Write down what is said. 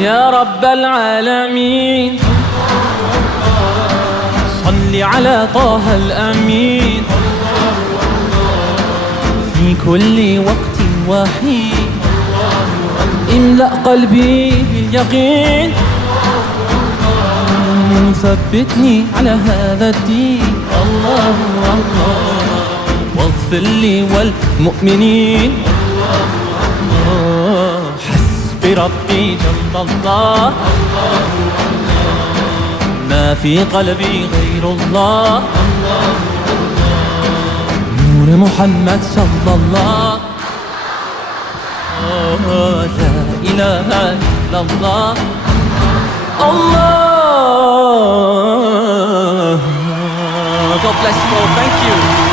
يا رب العالمين صل على طه الأمين في كل وقت وحين املأ قلبي باليقين ثبتني على هذا الدين الله الله واغفر لي والمؤمنين حسبي ربي جل الله ما في قلبي غير الله نور محمد صلى الله لا إله إلا الله Allah. God bless you all. Thank you.